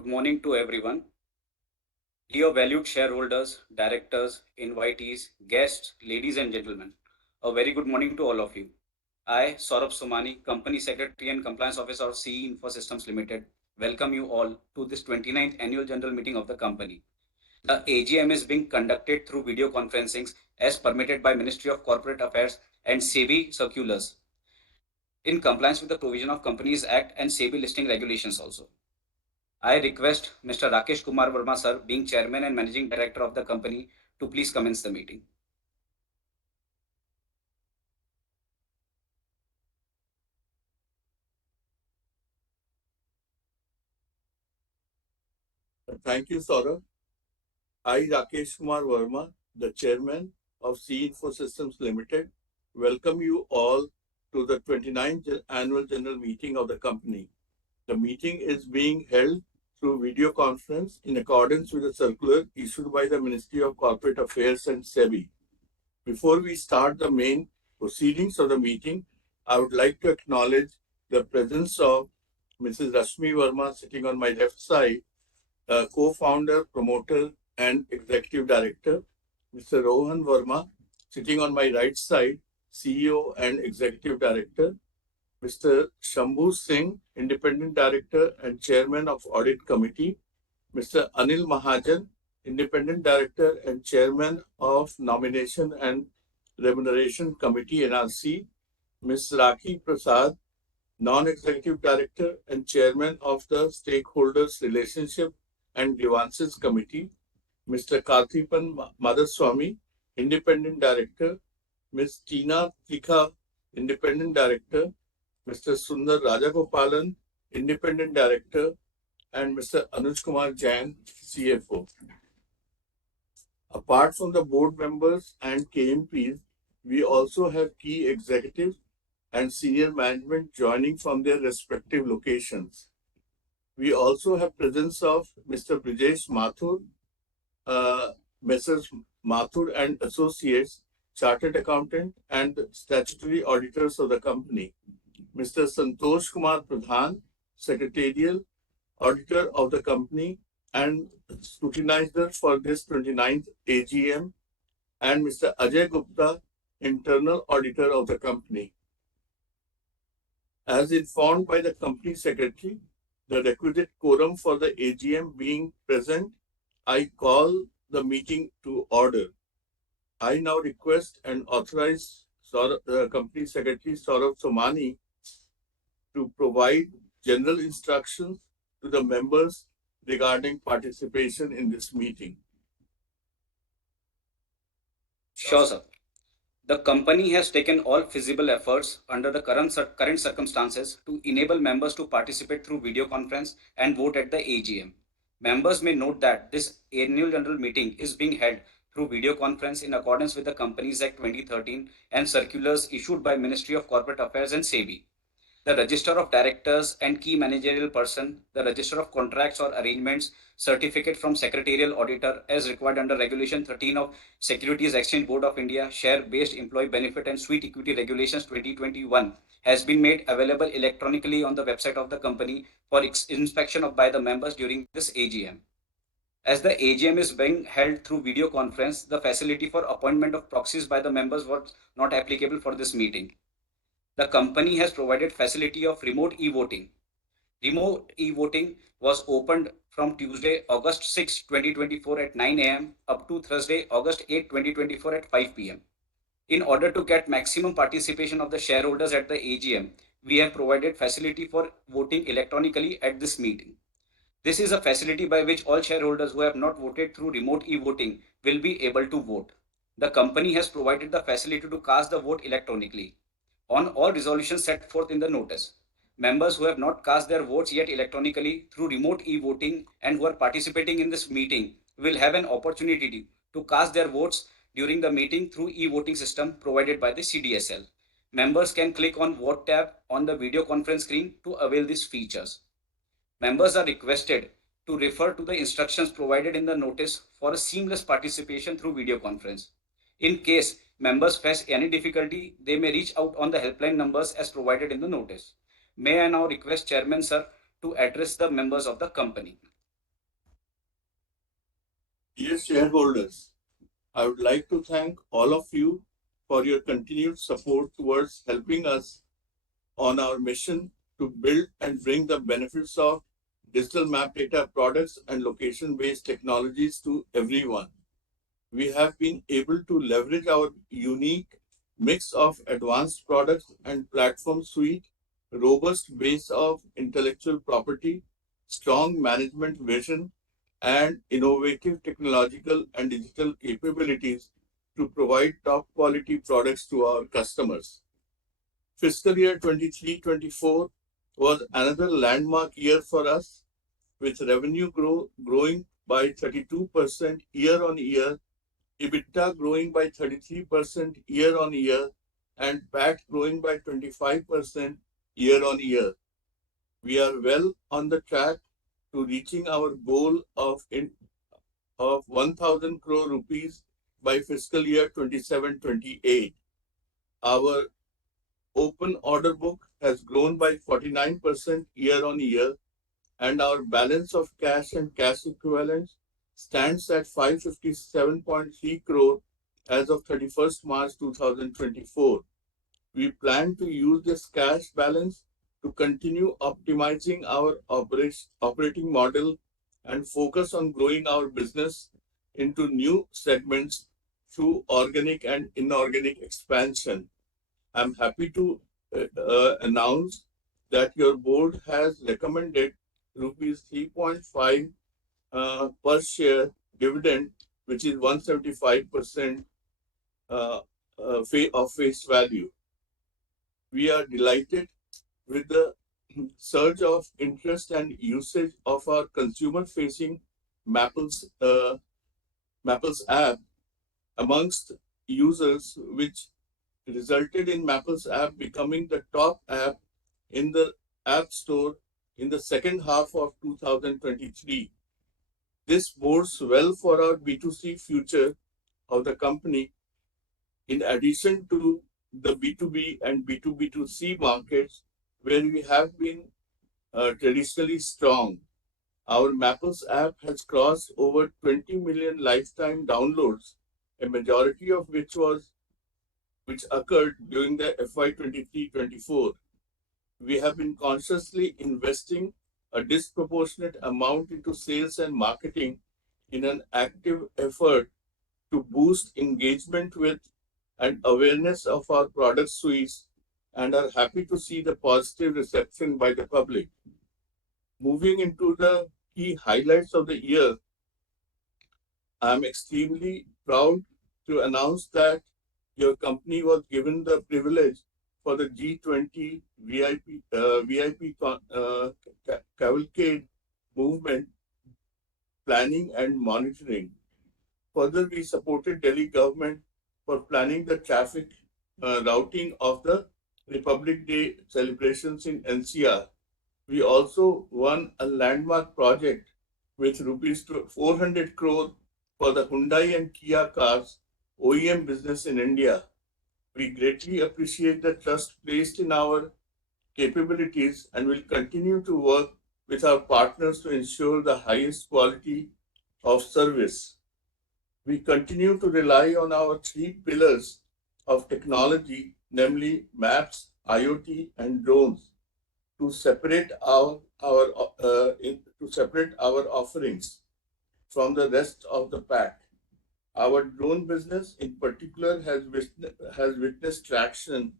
good morning to everyone. Dear valued shareholders, directors, invitees, guests, ladies and gentlemen, a very good morning to all of you. I, Saurabh Somani, Company Secretary and Compliance Officer of CE Infosystems Limited, welcome you all to this 29th Annual General Meeting of the company. The AGM is being conducted through video conferencing as permitted by Ministry of Corporate Affairs and SEBI circulars in compliance with the provision of Companies Act and SEBI listing regulations also. I request Mr. Rakesh Kumar Verma, sir, being Chairman and Managing Director of the company, to please commence the meeting. Thank you, Saurabh. I, Rakesh Kumar Verma, the Chairman of CE Infosystems Limited, welcome you all to the 29th Annual General Meeting of the company. The meeting is being held through video conference in accordance with the circular issued by the Ministry of Corporate Affairs and SEBI. Before we start the main proceedings of the meeting, I would like to acknowledge the presence of Mrs. Rashmi Verma sitting on my left side, co-founder, promoter, and executive director, Mr. Rohan Verma, sitting on my right side, CEO and executive director, Mr. Shambhu Singh, independent director and chairman of audit committee, Mr. Anil Mahajan, independent director and chairman of nomination and remuneration committee, NRC, Ms. Rakhi Prasad, non-executive director and chairman of the stakeholders relationship and grievances committee, Mr. Karthipan Madhuswamy, independent director, Ms. Tina Tikha, independent director, Mr. Sundar Rajagopalan, independent director, and Mr. Anuj Kumar Jain, CFO. Apart from the board members and KMPs, we also have key executives and senior management joining from their respective locations. We also have presence of Mr. Brijesh Mathur, Messrs. Mathur and Associates, Chartered Accountant and Statutory Auditors of the company. Mr. Santosh Kumar Pradhan, Secretarial Auditor of the company and Scrutinizer for this 29th AGM, and Mr. Ajay Gupta, Internal Auditor of the company. As informed by the company secretary, the requisite quorum for the AGM being present, I call the meeting to order. I now request and authorize Company Secretary Saurabh Somani to provide general instructions to the members regarding participation in this meeting. Sure, sir. The company has taken all feasible efforts under the current circumstances to enable members to participate through video conference and vote at the AGM. Members may note that this annual general meeting is being held through video conference in accordance with the Companies Act 2013 and circulars issued by Ministry of Corporate Affairs and SEBI. The Register of Directors and Key Managerial Person, the Register of Contracts or Arrangements, certificate from Secretarial Auditor as required under Regulation 13 of Securities Exchange Board of India, Share-Based Employee Benefit and Sweet Equity Regulations 2021 has been made available electronically on the website of the company for inspection by the members during this AGM. As the AGM is being held through video conference, the facility for appointment of proxies by the members was not applicable for this meeting. The company has provided facility of remote e-voting. Remote e-voting was opened from Tuesday, August 6, 2024 at 9 a.m. up to Thursday, August 8, 2024 at 5 p.m. In order to get maximum participation of the shareholders at the AGM, we have provided facility for voting electronically at this meeting. This is a facility by which all shareholders who have not voted through remote e-voting will be able to vote. The company has provided the facility to cast the vote electronically on all resolutions set forth in the notice. Members who have not cast their votes yet electronically through remote e-voting and who are participating in this meeting will have an opportunity to cast their votes during the meeting through e-voting system provided by the CDSL. Members can click on Vote tab on the video conference screen to avail these features. Members are requested to refer to the instructions provided in the notice for a seamless participation through video conference. In case members face any difficulty, they may reach out on the helpline numbers as provided in the notice. May I now request Chairman Sir to address the members of the company. Dear shareholders, I would like to thank all of you for your continued support towards helping us on our mission to build and bring the benefits of digital map data products and location-based technologies to everyone. We have been able to leverage our unique mix of advanced products and platform suite, robust base of intellectual property, strong management vision, and innovative technological and digital capabilities to provide top quality products to our customers. Fiscal year 23-24 was another landmark year for us, with revenue growing by 32% year on year, EBITDA growing by 33% year on year, and PAT growing by 25% year on year. We are well on the track to reaching our goal of 1,000 crore rupees by fiscal year 27-28. Our open order book has grown by 49% year on year, and our balance of cash and cash equivalents stands at 557.3 crore as of 31st March 2024. We plan to use this cash balance to continue optimizing our operating model and focus on growing our business into new segments through organic and inorganic expansion. I'm happy to announce that your board has recommended rupees 3.5 per share dividend, which is 175% uh, of face value. We are delighted with the surge of interest and usage of our consumer-facing Mappls app amongst users, which resulted in Mappls app becoming the top app in the App Store in the second half of 2023. This bodes well for our B2C future of the company, in addition to the B2B and B2B2C markets, where we have been traditionally strong. Our Mappls app has crossed over 20 million lifetime downloads, a majority of which occurred during the FY 23-24. We have been consciously investing a disproportionate amount into sales and marketing in an active effort to boost engagement with and awareness of our product suites, and are happy to see the positive reception by the public. Moving into the key highlights of the year, I am extremely proud to announce that your company was given the privilege for the G20 VIP cavalcade movement planning and monitoring. Further, we supported Delhi government for planning the traffic routing of the Republic Day celebrations in NCR. We also won a landmark project with rupees 400 crore for the Hyundai and Kia cars OEM business in India. We greatly appreciate the trust placed in our capabilities and will continue to work with our partners to ensure the highest quality of service. We continue to rely on our three pillars of technology, namely maps, IoT, and drones, to separate our offerings from the rest of the pack. Our drone business, in particular, has witnessed traction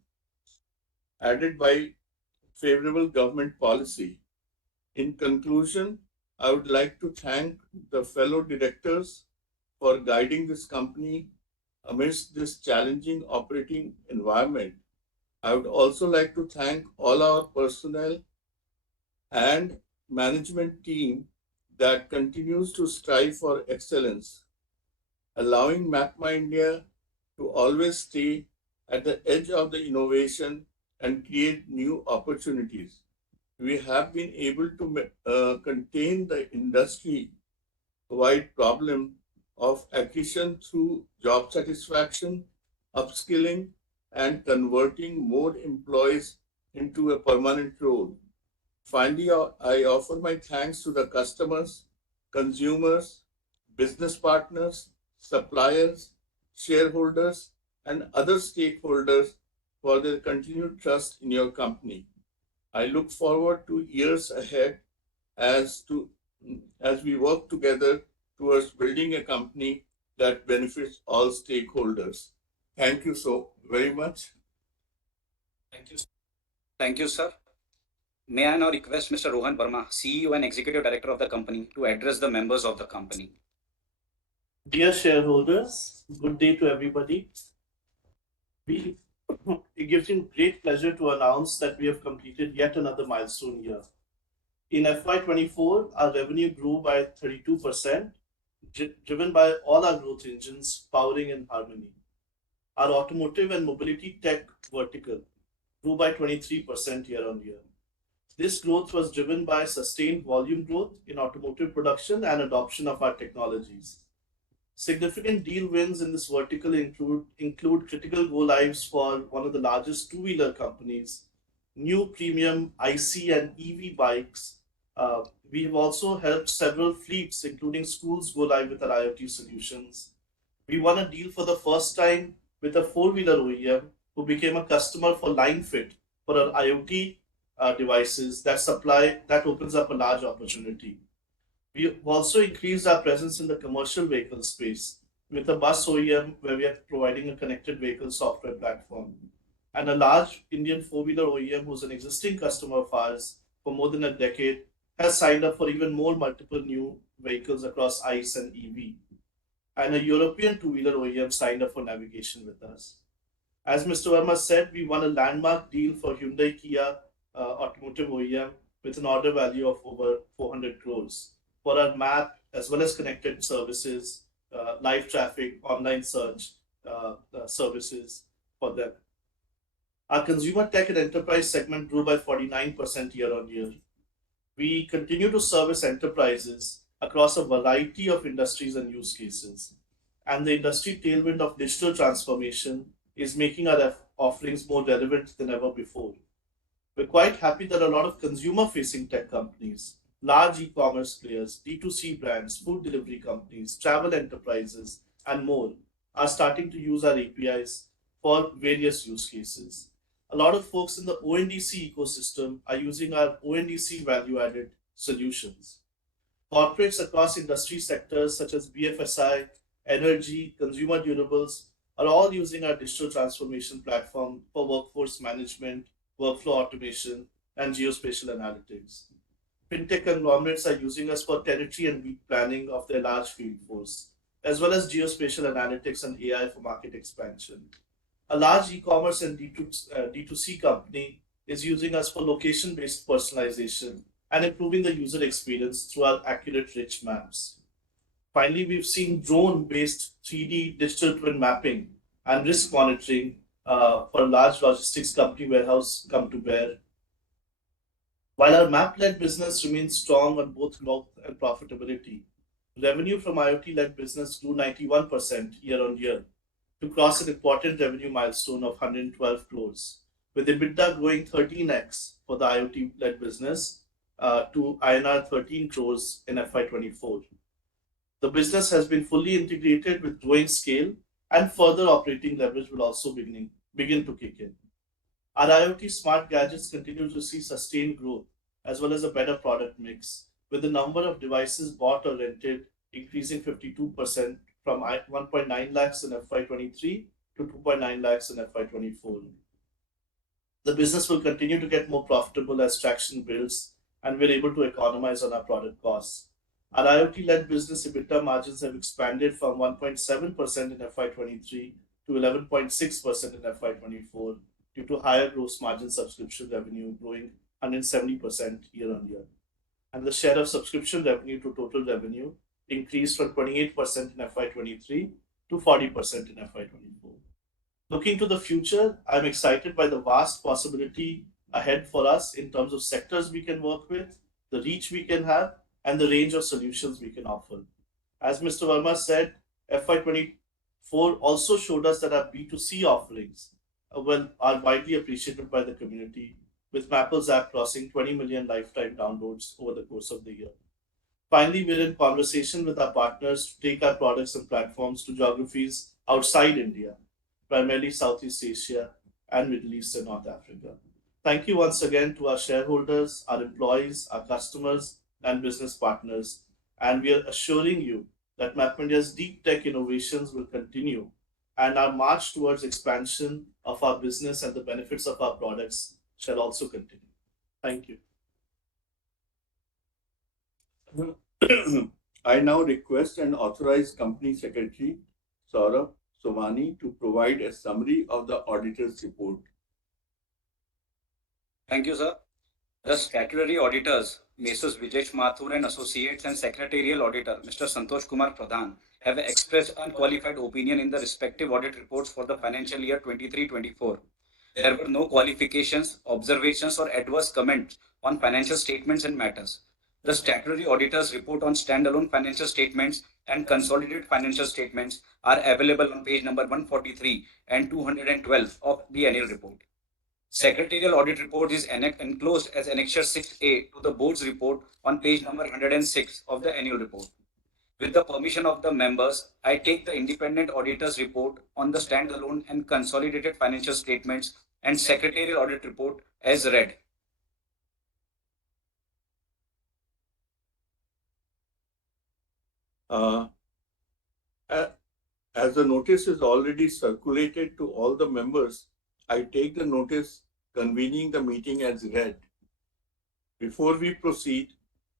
added by favorable government policy. In conclusion, I would like to thank the fellow directors for guiding this company amidst this challenging operating environment. I would also like to thank all our personnel and management team that continues to strive for excellence, allowing MapMy India to always stay at the edge of the innovation and create new opportunities. We have been able to contain the industry-wide problem of attrition through job satisfaction, upskilling, and converting more employees into a permanent role. Finally, I offer my thanks to the customers, consumers, business partners, suppliers, shareholders, and other stakeholders for their continued trust in your company. I look forward to years ahead as to as we work together towards building a company that benefits all stakeholders. Thank you so very much. Thank you. Thank you, sir. May I now request Mr. Rohan Verma, CEO and Executive Director of the company, to address the members of the company. Dear shareholders, good day to everybody. It gives me great pleasure to announce that we have completed yet another milestone year. In FY24, our revenue grew by 32%, driven by all our growth engines powering in harmony. Our automotive and mobility tech vertical grew by 23% year on year. This growth was driven by sustained volume growth in automotive production and adoption of our technologies. Significant deal wins in this vertical include critical go-lives for one of the largest two-wheeler companies, new premium IC and EV bikes. We have also helped several fleets, including schools, go live with our IoT solutions. We won a deal for the first time with a four-wheeler OEM who became a customer for line fit for our IoT devices that opens up a large opportunity. We have also increased our presence in the commercial vehicle space with a bus OEM where we are providing a connected vehicle software platform. And a large Indian four-wheeler OEM who's an existing customer of ours for more than a decade has signed up for even more multiple new vehicles across ICE and EV. And a European two-wheeler OEM signed up for navigation with us. As Mr. Verma said, we won a landmark deal for Hyundai Kia automotive OEM with an order value of over 400 crores for our map as well as connected services, live traffic, online search services for them. Our consumer tech and enterprise segment grew by 49% year on year. We continue to service enterprises across a variety of industries and use cases. And the industry tailwind of digital transformation is making our offerings more relevant than ever before. We're quite happy that a lot of consumer-facing tech companies, large e-commerce players, D2C brands, food delivery companies, travel enterprises, and more are starting to use our APIs for various use cases. A lot of folks in the ONDC ecosystem are using our ONDC value-added solutions. Corporates across industry sectors such as BFSI, energy, consumer durables are all using our digital transformation platform for workforce management, workflow automation, and geospatial analytics. Fintech conglomerates are using us for territory and week planning of their large field force, as well as geospatial analytics and AI for market expansion. A large e-commerce and D2C company is using us for location-based personalization and improving the user experience through our accurate rich maps. Finally, we've seen drone-based 3D digital twin mapping and risk monitoring for a large logistics company warehouse come to bear. While our map-led business remains strong on both growth and profitability, revenue from IoT-led business grew 91% year on year to cross an important revenue milestone of 112 crores, with EBITDA growing 13x for the IoT-led business to INR 13 crores in FY24. The business has been fully integrated with growing scale, and further operating leverage will also begin to kick in. Our IoT smart gadgets continue to see sustained growth as well as a better product mix, with the number of devices bought or rented increasing 52% from 1.9 lakhs in FY23 to 2.9 lakhs in FY24. The business will continue to get more profitable as traction builds and we're able to economize on our product costs. Our IoT-led business EBITDA margins have expanded from 1.7% in FY23 to 11.6% in FY24 due to higher gross margin subscription revenue growing 170% year on year. And the share of subscription revenue to total revenue increased from 28% in FY23 to 40% in FY24. Looking to the future, I'm excited by the vast possibility ahead for us in terms of sectors we can work with, the reach we can have, and the range of solutions we can offer. As Mr. Verma said, FY24 also showed us that our B2C offerings are widely appreciated by the community, with Mapple's app crossing 20 million lifetime downloads over the course of the year. Finally, we're in conversation with our partners to take our products and platforms to geographies outside India, primarily Southeast Asia and Middle East and North Africa. Thank you once again to our shareholders, our employees, our customers, and business partners. And we are assuring you that MapMedia's deep tech innovations will continue and our march towards expansion of our business and the benefits of our products shall also continue. Thank you. I now request and authorize Company Secretary Saurabh Somani to provide a summary of the auditor's report. Thank you, sir. The statutory auditors, Messrs. Vijesh Mathur and Associates, and Secretarial Auditor, Mr. Santosh Kumar Pradhan, have expressed unqualified opinion in the respective audit reports for the financial year 23-24. There were no qualifications, observations, or adverse comments on financial statements and matters. The statutory auditor's report on standalone financial statements and consolidated financial statements are available on page number 143 and 212 of the annual report. Secretarial audit report is enclosed as Annexure 6A to the board's report on page number 106 of the annual report. With the permission of the members, I take the independent auditor's report on the standalone and consolidated financial statements and secretarial audit report as read. As the notice is already circulated to all the members, I take the notice convening the meeting as read. Before we proceed,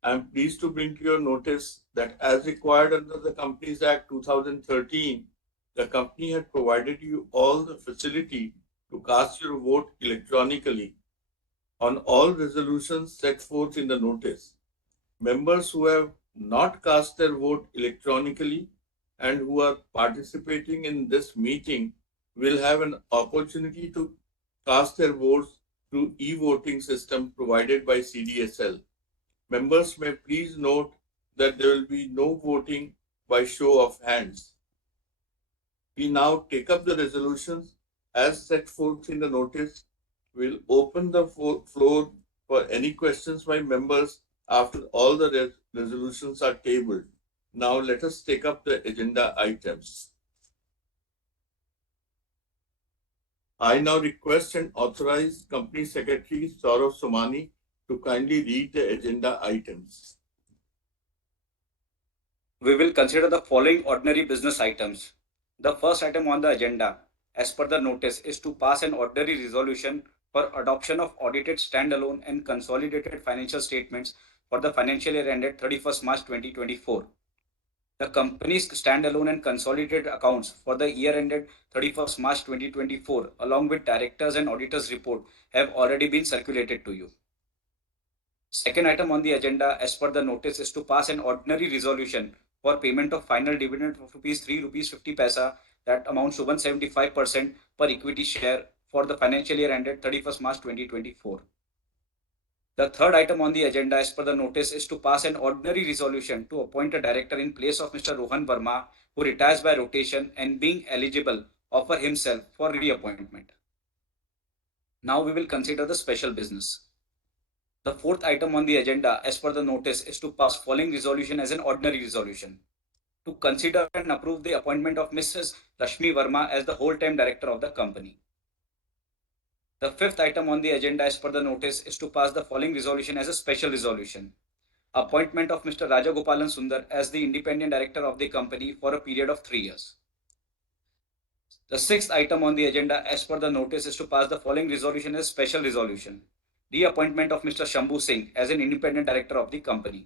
I am pleased to bring to your notice that as required under the Companies Act 2013, the company had provided you all the facility to cast your vote electronically on all resolutions set forth in the notice. Members who have not cast their vote electronically and who are participating in this meeting will have an opportunity to cast their votes through e-voting system provided by CDSL. Members may please note that there will be no voting by show of hands. We now take up the resolutions as set forth in the notice. We'll open the floor for any questions by members after all the resolutions are tabled. Now let us take up the agenda items. I now request and authorize Company Secretary Saurabh Somani to kindly read the agenda items. We will consider the following ordinary business items. The first item on the agenda, as per the notice, is to pass an ordinary resolution for adoption of audited standalone and consolidated financial statements for the financial year ended 31st March 2024. The company's standalone and consolidated accounts for the year ended 31st March 2024, along with directors and auditors report, have already been circulated to you. Second item on the agenda, as per the notice, is to pass an ordinary resolution for payment of final dividend of ₹3.50, that amounts to 175% per equity share for the financial year ended 31st March 2024. The third item on the agenda, as per the notice, is to pass an ordinary resolution to appoint a director in place of Mr. Rohan Verma, who retires by rotation and being eligible, offer himself for reappointment. Now we will consider the special business. The fourth item on the agenda, as per the notice, is to pass following resolution as an ordinary resolution: to consider and approve the appointment of Mrs. Rashmi Verma as the whole-time director of the company. The fifth item on the agenda, as per the notice, is to pass the following resolution as a special resolution: appointment of Mr. Rajagopalan Sundar as the independent director of the company for a period of 3 years. The sixth item on the agenda, as per the notice, is to pass the following resolution as special resolution: the appointment of Mr. Shambhu Singh as an independent director of the company.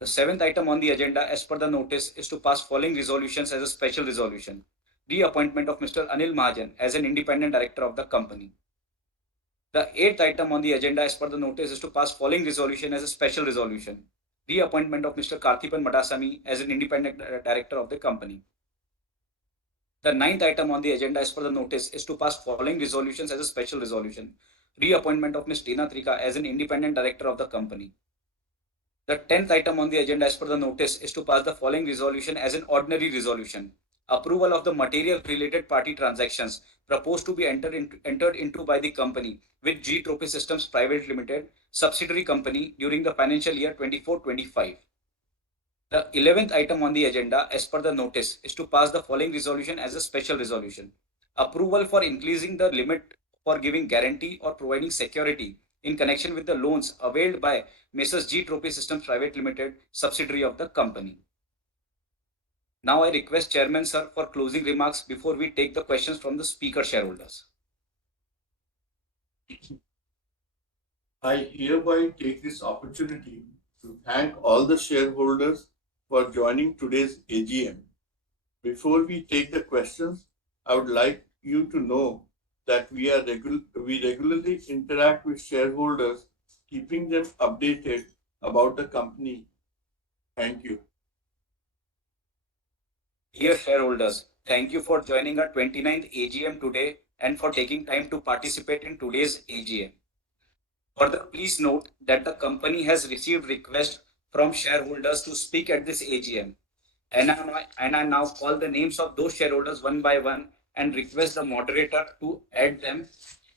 The seventh item on the agenda, as per the notice, is to pass following resolutions as a special resolution: the appointment of Mr. Anil Mahajan as an independent director of the company. The eighth item on the agenda, as per the notice, is to pass following resolution as a special resolution: the appointment of Mr. Karthipan Madasamy as an independent director of the company. The ninth item on the agenda, as per the notice, is to pass following resolutions as a special resolution: reappointment of Ms. Tina Trika as an independent director of the company. The 10th item on the agenda, as per the notice, is to pass the following resolution as an ordinary resolution: approval of the material related party transactions proposed to be entered into by the company with G Trophy Systems Private Limited, subsidiary company during the financial year 24-25. The 11th item on the agenda, as per the notice, is to pass the following resolution as a special resolution. Approval for increasing the limit for giving guarantee or providing security in connection with the loans availed by Messrs. G Trophy Systems Private Limited, subsidiary of the company. Now I request Chairman Sir for closing remarks before we take the questions from the speaker shareholders. I hereby take this opportunity to thank all the shareholders for joining today's AGM. Before we take the questions, I would like you to know that we regularly interact with shareholders, keeping them updated about the company. Thank you. Dear shareholders, thank you for joining our 29th AGM today and for taking time to participate in today's AGM. Further, please note that the company has received requests from shareholders to speak at this AGM. And I now call the names of those shareholders one by one and request the moderator to add them.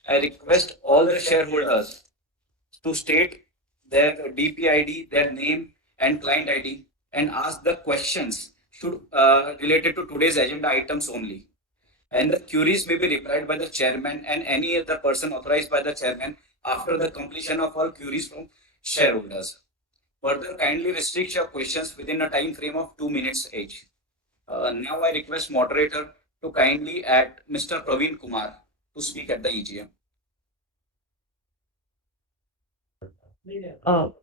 I request all the shareholders to state their DPID, their name and client ID, and ask the questions should related to today's agenda items only. And the queries may be replied by the chairman and any other person authorized by the chairman after the completion of all queries from shareholders. Further, kindly restrict your questions within a time frame of 2 minutes each. Now I request moderator to kindly add Mr. Praveen Kumar to speak at the EGM.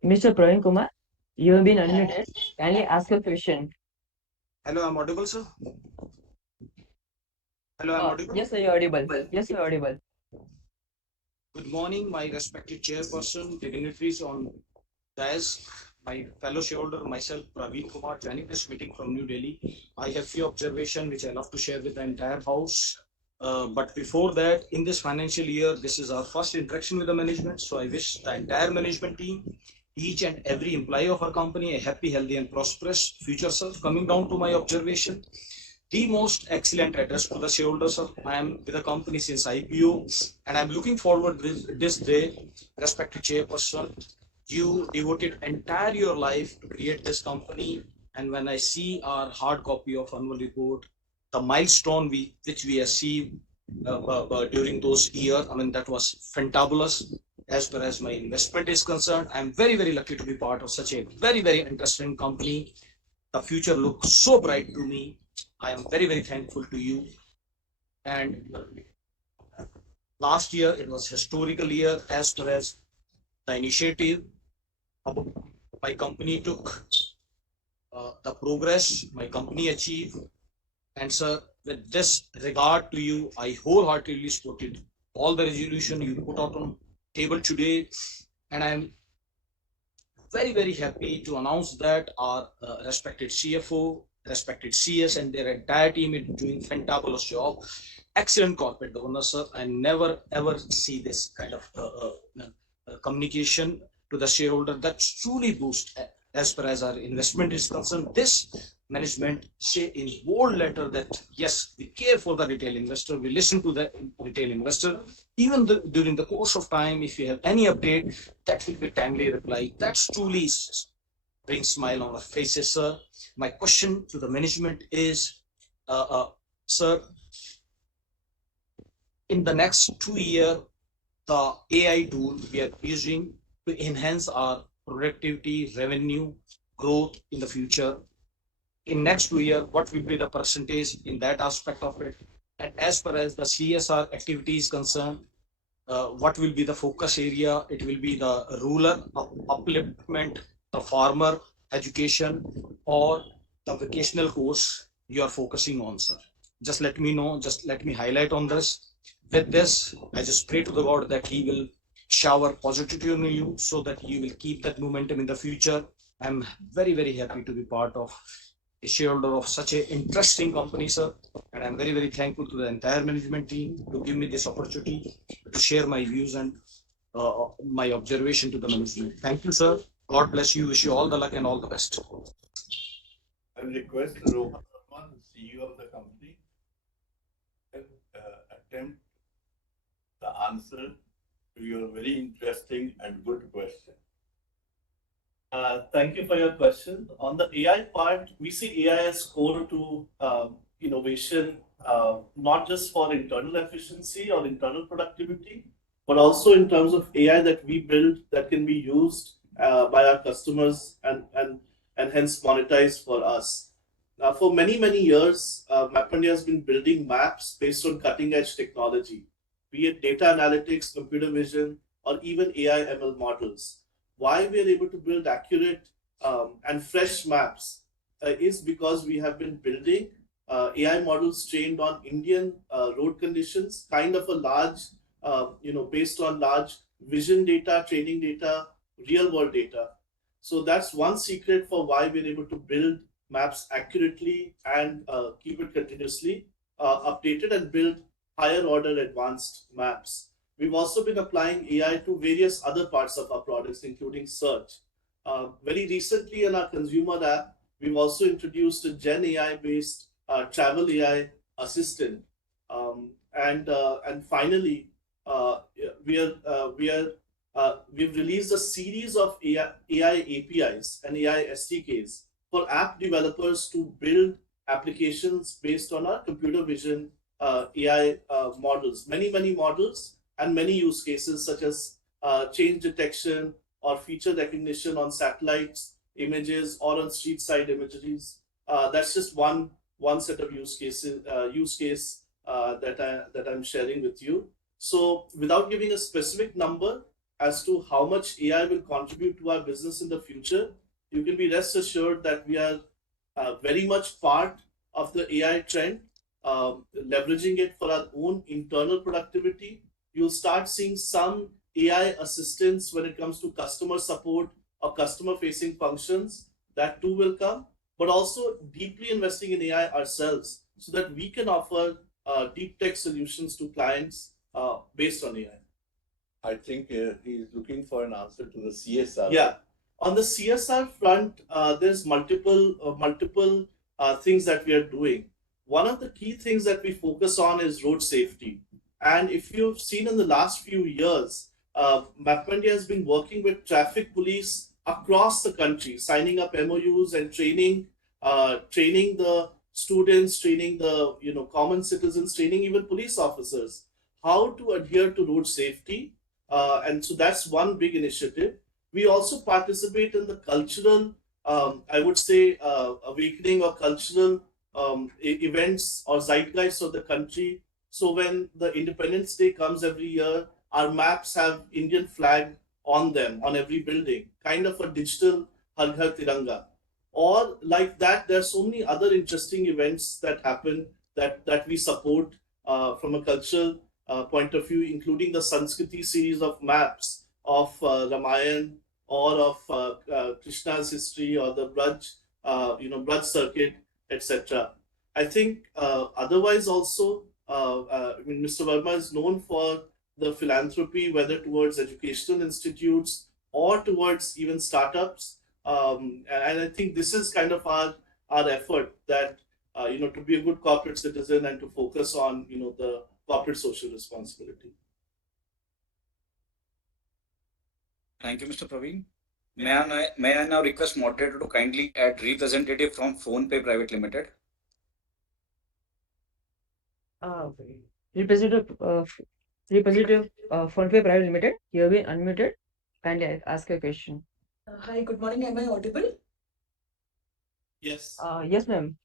Mr. Praveen Kumar, you have been unmuted. Kindly ask your question. Hello, I'm audible, sir. Hello, I'm audible. Yes, sir, you're audible. Yes, you're audible. Good morning, my respected chairperson, dignitaries on dais, my fellow shareholder, myself, Praveen Kumar, joining this meeting from New Delhi. I have few observations which I love to share with the entire house. But before that, in this financial year, this is our first interaction with the management. So I wish the entire management team, each and every employee of our company, a happy, healthy, and prosperous future, sir. Coming down to my observation, the most excellent address to the shareholders, sir. I am with the company since IPO, and I'm looking forward this day, respected chairperson. You devoted entire your life to create this company, and when I see our hard copy of annual report, the milestone which we achieved during those years, I mean, that was fantabulous. As far as my investment is concerned, I'm very, very lucky to be part of such a very, very interesting company. The future looks so bright to me. I am very, very thankful to you. And last year, it was historical year as far as the initiative my company took, the progress my company achieved. And sir, with this regard to you, I wholeheartedly supported all the resolution you put out on table today. And I'm very, very happy to announce that our respected CFO, respected CS, and their entire team is doing fantabulous job. Excellent corporate governance, sir. I never ever see this kind of communication to the shareholder that truly boosts as far as our investment is concerned. This management say in bold letter that yes, we care for the retail investor, we listen to the retail investor. Even during the course of time, if you have any update, that will be timely reply. That's truly brings smile on our faces, sir. My question to the management is, sir, in the next 2 years, the AI tool we are using to enhance our productivity, revenue, growth in the future. In next 2 years, what will be the percentage in that aspect of it? And as far as the CSR activity is concerned, what will be the focus area? It will be the rural upliftment, the farmer education, or the vocational course you are focusing on, sir. Just let me know, just let me highlight on this. With this, I just pray to the God that He will shower positivity on you so that you will keep that momentum in the future. I'm very, very happy to be part of a shareholder of such an interesting company, sir. And I'm very, very thankful to the entire management team to give me this opportunity to share my views and my observation to the management. Thank you, sir. God bless you. Wish you all the luck and all the best. I request Rohan Verma, the CEO of the company, and attempt the answer to your very interesting and good question. Thank you for your question. On the AI part, we see AI as core to innovation, not just for internal efficiency or internal productivity, but also in terms of AI that we build that can be used by our customers and hence monetized for us. For many years, MapIndia has been building maps based on cutting edge technology, be it data analytics, computer vision, or even AI ML models. Why we are able to build accurate and fresh maps is because we have been building AI models trained on Indian road conditions, kind of a large, based on large vision data, training data, real world data. So that's one secret for why we're able to build maps accurately and keep it continuously updated and build higher order advanced maps. We've also been applying AI to various other parts of our products, including search. Very recently in our consumer app, we've also introduced a Gen AI based travel AI assistant. And finally, we've released a series of AI APIs and AI SDKs for app developers to build applications based on our computer vision AI models. Many models and many use cases such as change detection or feature recognition on satellites images or on street side imageries. That's just one set of use case that I'm sharing with you. So without giving a specific number as to how much AI will contribute to our business in the future, you can be rest assured that we are very much part of the AI trend, leveraging it for our own internal productivity. You'll start seeing some AI assistance when it comes to customer support or customer facing functions. That too will come, but also deeply investing in AI ourselves so that we can offer deep tech solutions to clients based on AI. I think he's looking for an answer to the CSR. Yeah, on the CSR front, there's multiple things that we are doing. One of the key things that we focus on is road safety. And if you've seen in the last few years, MapIndia has been working with traffic police across the country, signing up MOUs and training the students, training the common citizens, training even police officers how to adhere to road safety. And so that's one big initiative. We also participate in the cultural, I would say, awakening or cultural events or zeitgeist of the country. So when the Independence Day comes every year, our maps have Indian flag on them, on every building, kind of a digital Har Ghar Tiranga. Or like that, there are so many other interesting events that happen that we support from a cultural point of view, including the Sanskriti series of maps of Ramayan or of Krishna's history or the Braj circuit, etc. I think otherwise also, Mr. Verma is known for the philanthropy, whether towards educational institutes or towards even startups. And I think this is kind of our effort that to be a good corporate citizen and to focus on the corporate social responsibility. Thank you, Mr. Praveen. May I now request moderator to kindly add representative from PhonePe Private Limited? Representative PhonePe Private Limited, you have been unmuted. Kindly ask a question. Hi, good morning. Am I audible? Yes. Yes, ma'am.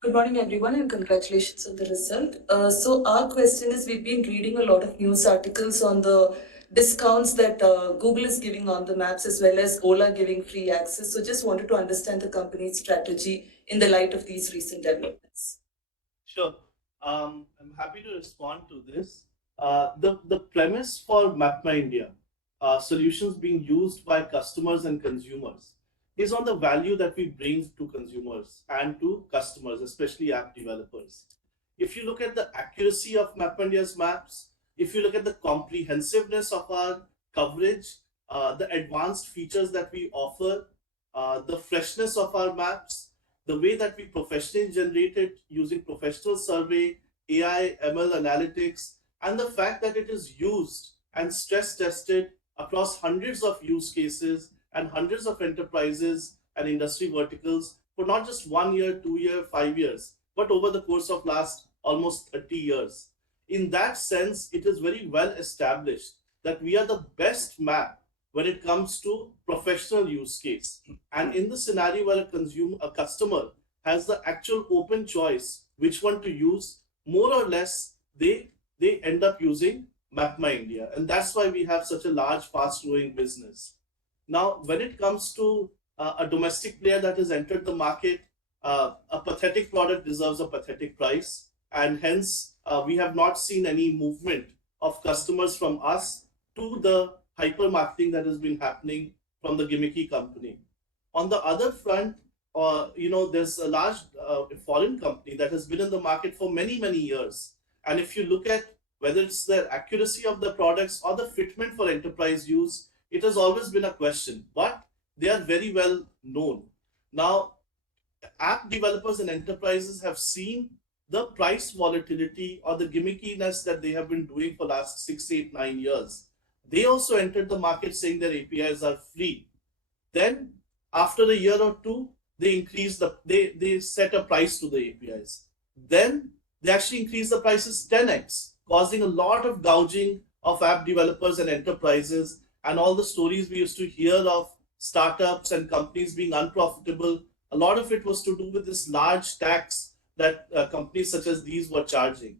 Good morning, everyone, and congratulations on the result. So our question is, we've been reading a lot of news articles on the discounts that Google is giving on the maps as well as Ola giving free access. So just wanted to understand the company's strategy in the light of these recent developments. Sure. I'm happy to respond to this. The premise for MapMyIndia, solutions being used by customers and consumers, is on the value that we bring to consumers and to customers, especially app developers. If you look at the accuracy of MapIndia's maps, if you look at the comprehensiveness of our coverage, the advanced features that we offer, the freshness of our maps, the way that we professionally generate it using professional survey, AI, ML analytics, and the fact that it is used and stress tested across hundreds of use cases and hundreds of enterprises and industry verticals for not just 1 year, 2 year, 5 years, but over the course of last almost 30 years. In that sense, it is very well established that we are the best map when it comes to professional use case. And in the scenario where a customer has the actual open choice which one to use, more or less they end up using MapMy India, and that's why we have such a large, fast-growing business. Now, when it comes to a domestic player that has entered the market, a pathetic product deserves a pathetic price, and hence we have not seen any movement of customers from us to the hyper marketing that has been happening from the gimmicky company. On the other front, there's a large foreign company that has been in the market for many, many years. And if you look at whether it's the accuracy of the products or the fitment for enterprise use, it has always been a question, but they are very well known. Now, app developers and enterprises have seen the price volatility or the gimmickiness that they have been doing for last 6, 8, 9 years. They also entered the market saying their APIs are free. Then after a year or two, they set a price to the APIs. Then they actually increase the prices 10x, causing a lot of gouging of app developers and enterprises, and all the stories we used to hear of startups and companies being unprofitable. A lot of it was to do with this large tax that companies such as these were charging.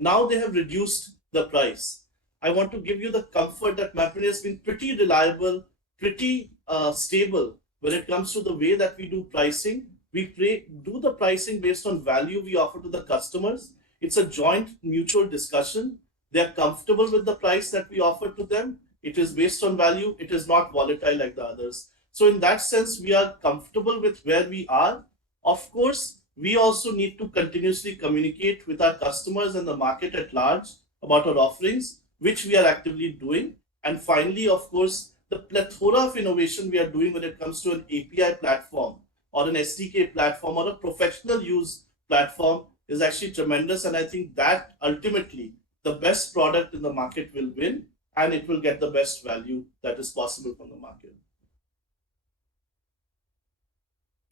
Now they have reduced the price. I want to give you the comfort that MapMy has been pretty reliable, pretty stable when it comes to the way that we do pricing. We do the pricing based on value we offer to the customers. It's a joint mutual discussion. They're comfortable with the price that we offer to them. It is based on value. It is not volatile like the others. So in that sense, we are comfortable with where we are. Of course, we also need to continuously communicate with our customers and the market at large about our offerings, which we are actively doing. And finally, of course, the plethora of innovation we are doing when it comes to an API platform or an SDK platform or a professional use platform is actually tremendous. And I think that ultimately the best product in the market will win, and it will get the best value that is possible from the market.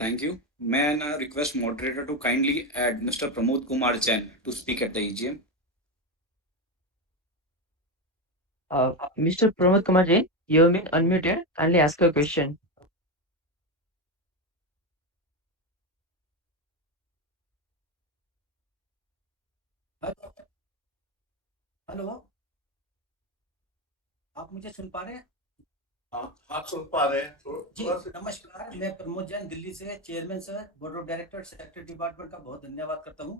Thank you. May I now request moderator to kindly add Mr. Pramod Kumar Jain to speak at the AGM. Mr. Pramod Kumar Jain, you have been unmuted. Kindly ask your question. Hello, आप मुझे सुन पा रहे हैं? हाँ सुन पा रहे हैं। जी नमस्कार, मैं प्रमोद जैन दिल्ली से, chairman sir, board of director, secretary department का बहुत धन्यवाद करता हूं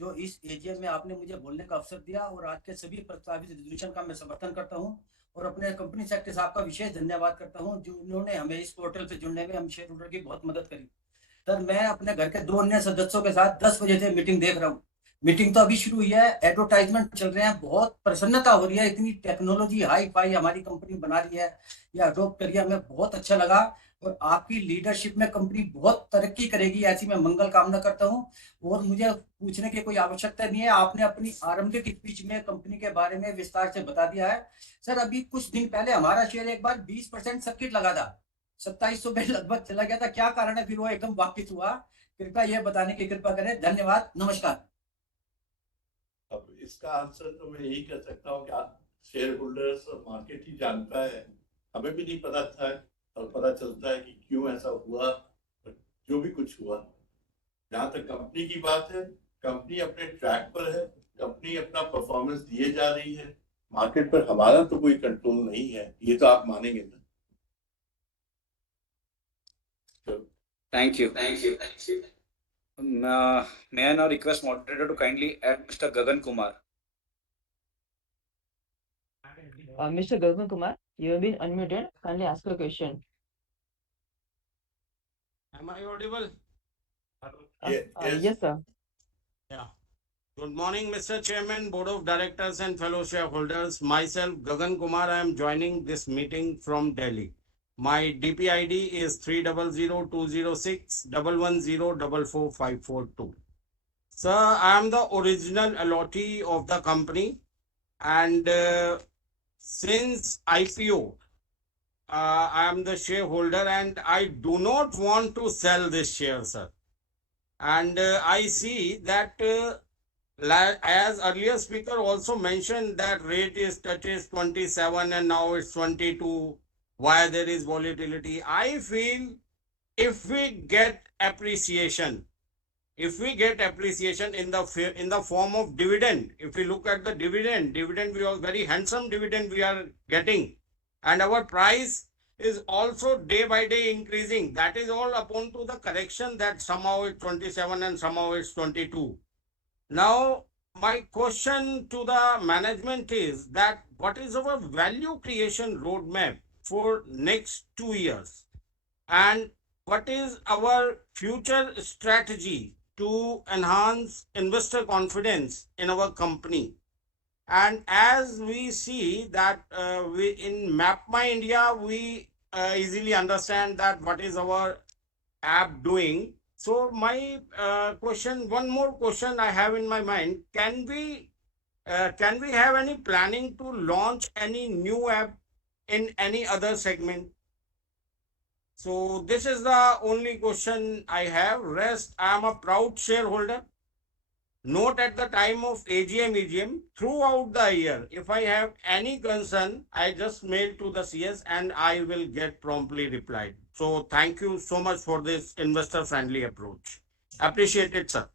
जो इस एजीएम में आपने मुझे बोलने का अवसर दिया, और आज के सभी प्रस्तावित रेजोल्यूशन का मैं समर्थन करता हूं, और अपने कंपनी सेक्रेटरी साहब का विशेष धन्यवाद करता हूं जो उन्होंने हमें इस पोर्टल से जुड़ने में हम शेयर होल्डर की बहुत मदद करी। सर, मैं अपने घर के 2 अन्य सदस्यों के साथ 10 बजे से मीटिंग देख रहा हूँ। मीटिंग तो अभी शुरू हुई है, एडवर्टाइजमेंट चल रहे हैं, बहुत प्रसन्नता हो रही है, इतनी टेक्नोलॉजी हाई फाई हमारी कंपनी बना रही है या अडॉप्ट करी है, हमें बहुत अच्छा लगा, और आपकी लीडरशिप में कंपनी बहुत तरक्की करेगी ऐसी मैं मंगल कामना करता हूं। और मुझे पूछने की कोई आवश्यकता नहीं है, आपने अपनी आरंभिक स्पीच में कंपनी के बारे में विस्तार से बता दिया है। सर, अभी कुछ दिन पहले हमारा शेयर एक बार 20% सर्किट लगा था, 2700 पे लगभग चला गया था, क्या कारण है फिर वो एकदम वापस हुआ? कृपया यह बताने की कृपा करें, धन्यवाद, नमस्कार। अब इसका आंसर तो मैं यही कर सकता हूँ कि शेयर होल्डर्स और मार्केट ही जानता है, हमें भी नहीं पता था, और पता चलता है कि क्यों ऐसा हुआ, जो भी कुछ हुआ। जहाँ तक कंपनी की बात है, कंपनी अपने ट्रैक पर है, कंपनी अपना परफॉर्मेंस दिए जा रही है, मार्केट पर हमारा तो कोई कंट्रोल नहीं है, ये तो आप मानेंगे ना। Thank you. May I now request moderator to kindly add Mr. Gagan Kumar. Mr. Gagan Kumar, you have been unmuted. Kindly ask your question. Am I audible? Yes, sir. Yeah. Good morning, Mr. Chairman, Board of Directors and fellow shareholders. Myself, Gagan Kumar, I am joining this meeting from Delhi. My DPID is 3002061104442. Sir, I am the original allottee of the company, and since IPO, I am the shareholder, and I do not want to sell this share, sir. And I see that as earlier speaker also mentioned that rate is touches 27 and now it's 22. Why there is volatility? I feel if we get appreciation, in the form of dividend, if we look at the dividend, we are very handsome dividend we are getting, and our price is also day by day increasing. That is all upon to the correction that somehow it's 27 and somehow it's 22. Now, my question to the management is that what is our value creation roadmap for next 2 years? And what is our future strategy to enhance investor confidence in our company? And as we see that we in Map My India, we easily understand that what is our app doing. So my question, one more question I have in my mind: can we have any planning to launch any new app in any other segment? So this is the only question I have. Rest, I am a proud shareholder. Note at the time of AGM, EGM, throughout the year, if I have any concern, I just mail to the CS and I will get promptly replied. So thank you so much for this investor friendly approach. Appreciate it, sir.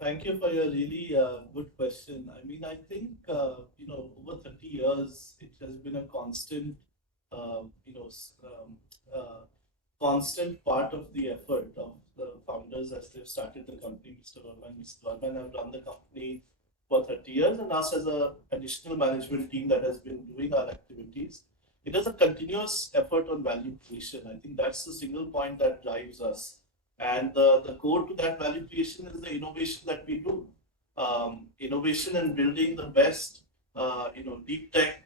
Thank you for your really good question. I mean, I think, over 30 years, it has been a constant, constant part of the effort of the founders as they've started the company. Mr. Verma and Mr. Verma have run the company for 30 years, and us as a additional management team that has been doing our activities. It is a continuous effort on value creation. I think that's the single point that drives us. And the core to that value creation is the innovation that we do. Innovation and building the best, deep tech,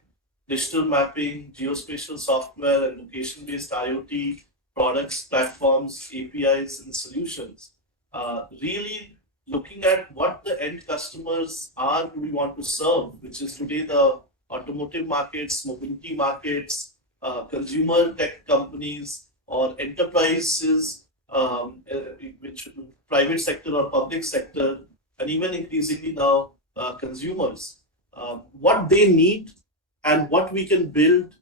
digital mapping, geospatial software, and location-based IoT products, platforms, APIs, and solutions. Really looking at what the end customers are we want to serve, which is today the automotive markets, mobility markets, consumer tech companies, or enterprises, which private sector or public sector, and even increasingly now consumers. What they need and what we can build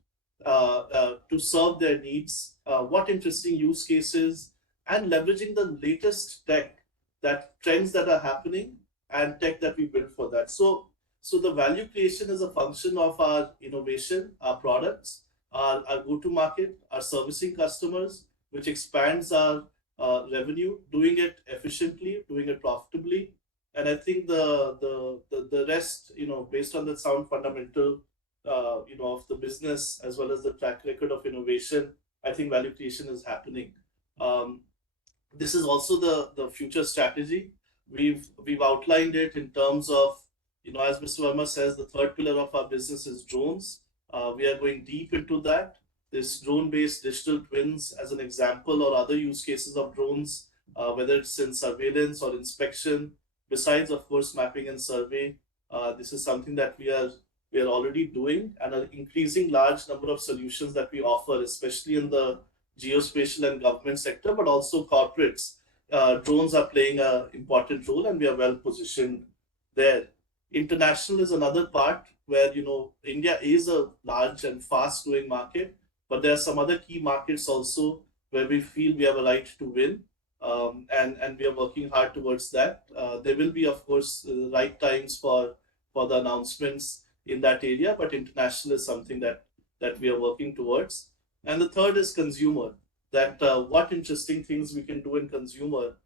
to serve their needs, what interesting use cases, and leveraging the latest tech, that trends that are happening, and tech that we build for that. So the value creation is a function of our innovation, our products, our go-to-market, our servicing customers, which expands our revenue, doing it efficiently, doing it profitably. And I think the rest, based on the sound fundamental, of the business as well as the track record of innovation, I think value creation is happening. This is also the future strategy. We've outlined it in terms of, as Mr. Verma says, the third pillar of our business is drones. We are going deep into that. This drone-based digital twins, as an example, or other use cases of drones, whether it's in surveillance or inspection, besides, of course, mapping and survey. This is something that we are already doing, and an increasing large number of solutions that we offer, especially in the geospatial and government sector, but also corporates. Drones are playing an important role, and we are well positioned there. International is another part where, India is a large and fast growing market, but there are some other key markets also where we feel we have a right to win, and we are working hard towards that. There will be, of course, right times for the announcements in that area, but international is something that we are working towards. And the third is consumer, that what interesting things we can do in consumer.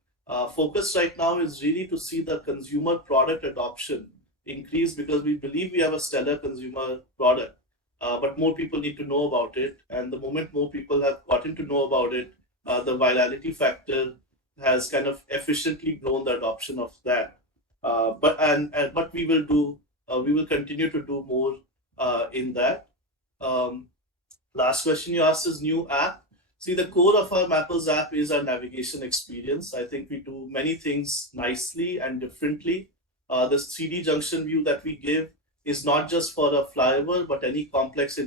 Focus right now is really to see the consumer product adoption increase, because we believe we have a stellar consumer product, but more people need to know about it. And the moment more people have gotten to know about it, the virality factor has kind of efficiently grown the adoption of that. But we will continue to do more in that. Last question you asked is new app. See, the core of our Mapples app is our navigation experience. I think we do many things nicely and differently. The 3D junction view that we give is not just for a flyover, but any complex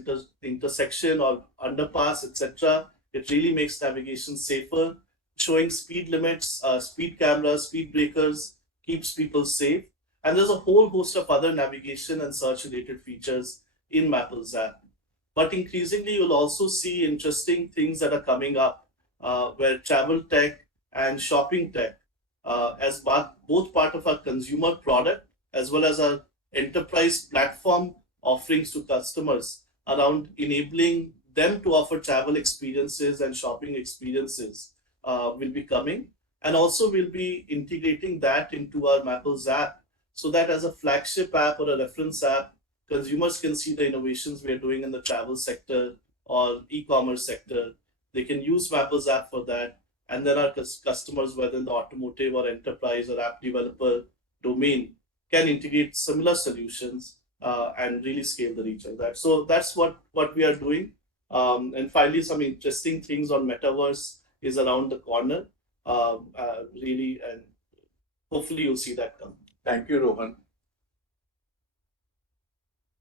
intersection or underpass, etc. It really makes navigation safer. Showing speed limits, speed cameras, speed breakers keeps people safe. And there's a whole host of other navigation and search related features in Mapples app. But increasingly, you'll also see interesting things that are coming up where travel tech and shopping tech, as both part of our consumer product as well as our enterprise platform offerings to customers around enabling them to offer travel experiences and shopping experiences will be coming. And also, we'll be integrating that into our Mapples app so that as a flagship app or a reference app, consumers can see the innovations we are doing in the travel sector or e-commerce sector. They can use Mapples app for that. And then our customers, whether in the automotive or enterprise or app developer domain, can integrate similar solutions and really scale the reach of that. So that's what we are doing. And finally, some interesting things on metaverse is around the corner, really, and hopefully you'll see that come. Thank you, Rohan.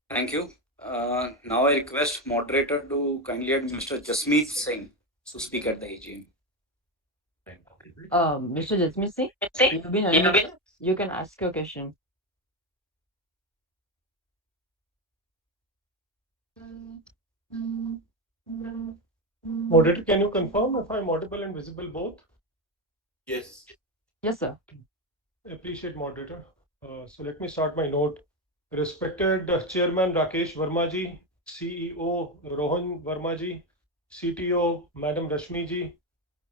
Thank you. Now I request moderator to kindly add Mr. Jasmeet Singh to speak at the AGM. Mr. Jasmeet Singh, you've been unmuted. You can ask your question. Moderator, can you confirm if I'm audible and visible both? Yes. Yes, sir. Appreciate, moderator. So let me start my note. Respected Chairman Rakesh Verma ji, CEO Rohan Verma ji, CTO Madam Rashmi ji,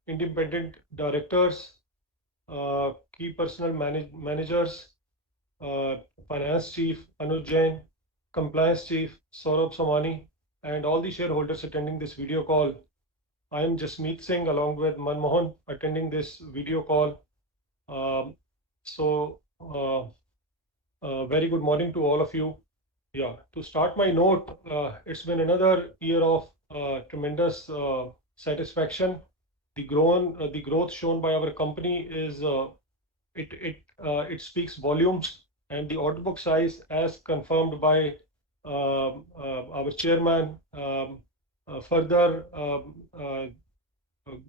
independent directors, key personnel managers, finance chief Anuj Jain, compliance chief Saurabh Somani, and all the shareholders attending this video call. I am Jasmeet Singh along with Manmohan attending this video call. Very good morning to all of you. Yeah, to start my note, it's been another year of tremendous satisfaction. The growth shown by our company is it speaks volumes, and the order book size, as confirmed by our chairman, further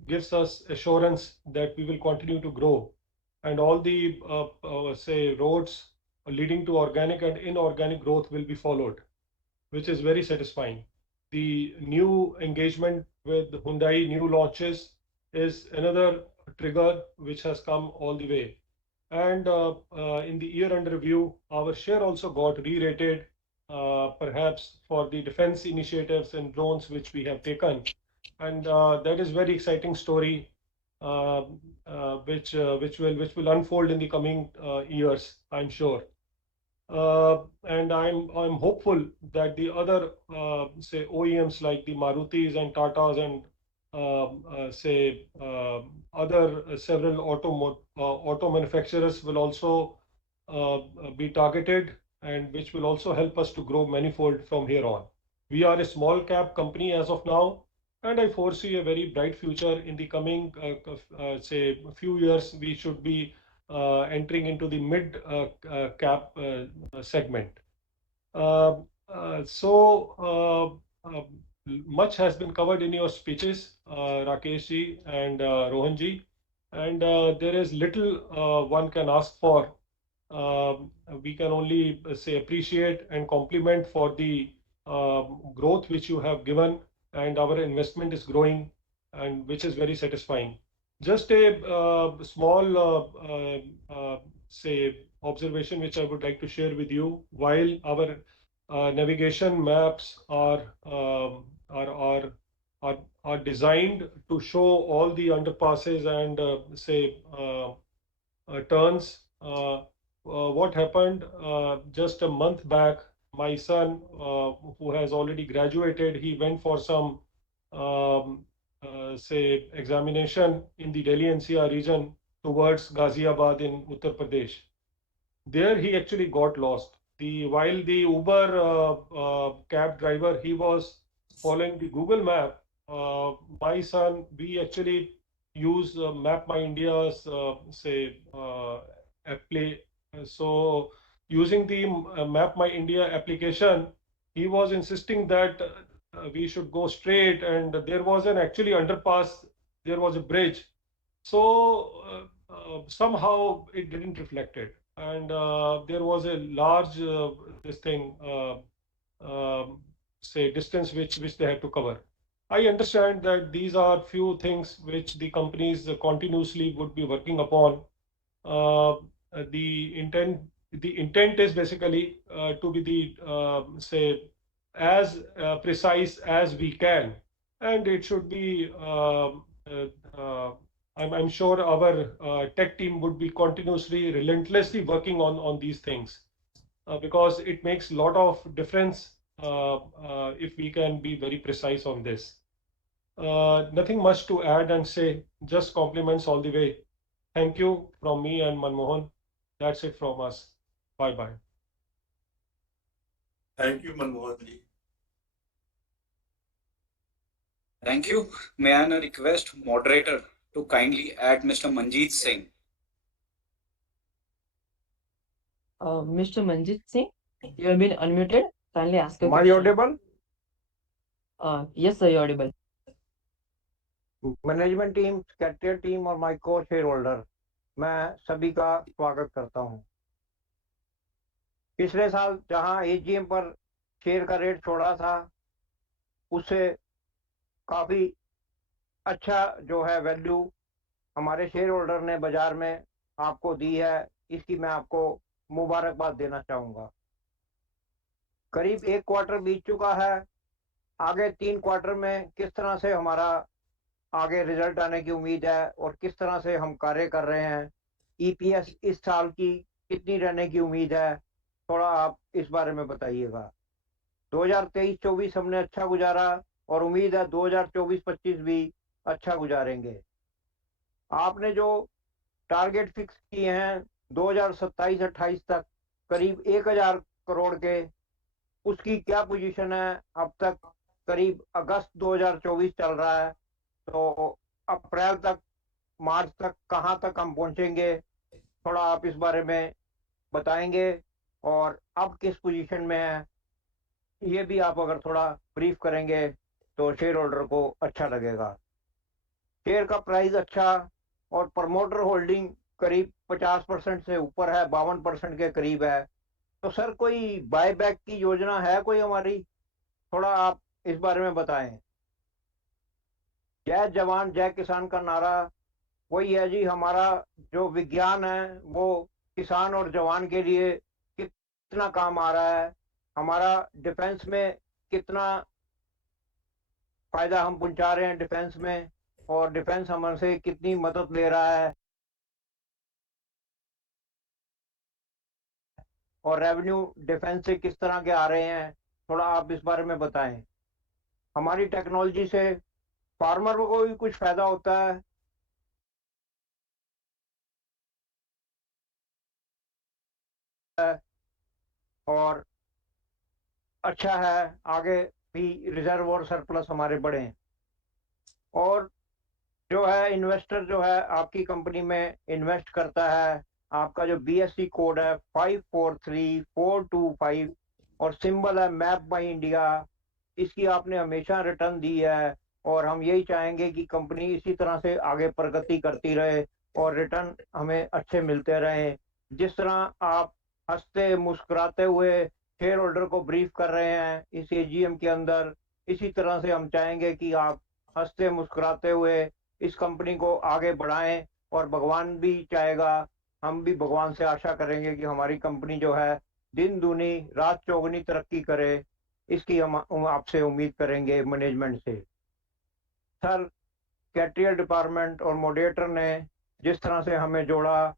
gives us assurance that we will continue to grow, and all the say roads leading to organic and inorganic growth will be followed, which is very satisfying. The new engagement with Hyundai new launches is another trigger which has come all the way. And in the year under review, our share also got re-rated, perhaps for the defense initiatives and drones which we have taken, and that is very exciting story, which will unfold in the coming years, I'm sure. And I'm hopeful that the other say OEMs like the Marutis and Tatas and say other several auto manufacturers will also be targeted, and which will also help us to grow manifold from here on. We are a small cap company as of now, and I foresee a very bright future in the coming say few years. We should be entering into the mid cap segment. Much has been covered in your speeches, Rakesh ji and Rohan ji, and there is little one can ask for. We can only say appreciate and compliment for the growth which you have given, and our investment is growing, and which is very satisfying. Just a small say observation which I would like to share with you. While our navigation maps are designed to show all the underpasses and say turns. What happened just a month back? My son, who has already graduated, he went for some say examination in the Delhi NCR region towards Ghaziabad in Uttar Pradesh. There he actually got lost. While the Uber cab driver, he was following the Google Map, my son, we actually use Map My India's app play. So using the Map My India application, he was insisting that we should go straight, and there was an actually underpass, there was a bridge. So somehow it didn't reflect it, and there was a large this thing. Um, Say distance which they had to cover. I understand that these are few things which the companies continuously would be working upon. Uh, the intent is basically to be the say as precise as we can, and it should be. I'm sure our tech team would be continuously, relentlessly working on these things because it makes a lot of difference if we can be very precise on this. Nothing much to add and say, just compliments all the way. Thank you from me and Manmohan. That's it from us. Bye bye. Thank you, Manmohan ji. Thank you. May I request moderator to kindly add Mr. Manjeet Singh. Mr. Manjit Singh, you have been unmuted. Kindly ask your Am I question. audible? Yes, sir, you're audible. Management team, secretary team और my को share holder, मैं सभी का स्वागत करता हूं। पिछले साल जहां एजीएम पर शेयर का रेट छोड़ा था, उससे काफी अच्छा जो है वैल्यू हमारे शेयर होल्डर ने बाजार में आपको दी है, इसकी मैं आपको मुबारकबाद देना चाहूंगा। करीब एक क्वार्टर बीत चुका है, आगे 3 क्वार्टर में किस तरह से हमारा आगे रिजल्ट आने की उम्मीद है और किस तरह से हम कार्य कर रहे हैं, ईपीएस इस साल की कितनी रहने की उम्मीद है, थोड़ा आप इस बारे में बताइएगा। 2023-24 हमने अच्छा गुजारा और उम्मीद है 2024-25 भी अच्छा गुजारेंगे। आपने जो टारगेट फिक्स किए हैं 2027-28 तक करीब 1000 करोड़ के, उसकी क्या पोजीशन है? अब तक करीब अगस्त 2024 चल रहा है, तो अप्रैल तक, मार्च तक कहां तक हम पहुंचेंगे, थोड़ा आप इस बारे में बताएंगे। और अब किस पोजीशन में है, ये भी आप अगर थोड़ा ब्रीफ करेंगे तो शेयर होल्डर को अच्छा लगेगा। शेयर का प्राइस अच्छा और प्रमोटर होल्डिंग करीब 50% से ऊपर है, 52% के करीब है। तो सर कोई बायबैक की योजना है कोई हमारी, थोड़ा आप इस बारे में बताएं। जय जवान जय किसान का नारा वही है जी। हमारा जो विज्ञान है वो किसान और जवान के लिए कितना काम आ रहा है, हमारा डिफेंस में कितना फायदा हम पहुंचा रहे हैं डिफेंस में, और डिफेंस हमसे कितनी मदद ले रहा है, और रेवेन्यू डिफेंस से किस तरह के आ रहे हैं, थोड़ा आप इस बारे में बताएं। हमारी टेक्नोलॉजी से फार्मर को भी कुछ फायदा होता है, और अच्छा है आगे भी रिजर्व और सरप्लस हमारे बढ़े। और जो है इन्वेस्टर जो है आपकी कंपनी में इन्वेस्ट करता है, आपका जो बीएससी कोड है 543425 और सिंबल है मैप बाय इंडिया, इसकी आपने हमेशा रिटर्न दी है, और हम यही चाहेंगे कि कंपनी इसी तरह से आगे प्रगति करती रहे और रिटर्न हमें अच्छे मिलते रहे। जिस तरह आप हंसते मुस्कुराते हुए शेयर होल्डर को ब्रीफ कर रहे हैं इस एजीएम के अंदर, इसी तरह से हम चाहेंगे कि आप हंसते मुस्कुराते हुए इस कंपनी को आगे बढ़ाएं, और भगवान भी चाहेगा, हम भी भगवान से आशा करेंगे कि हमारी कंपनी जो है दिन दूनी रात चौगुनी तरक्की करे, इसकी हम आपसे उम्मीद करेंगे मैनेजमेंट से। सर, कैटरियर डिपार्टमेंट और मॉडरेटर ने जिस तरह से हमें जोड़ा,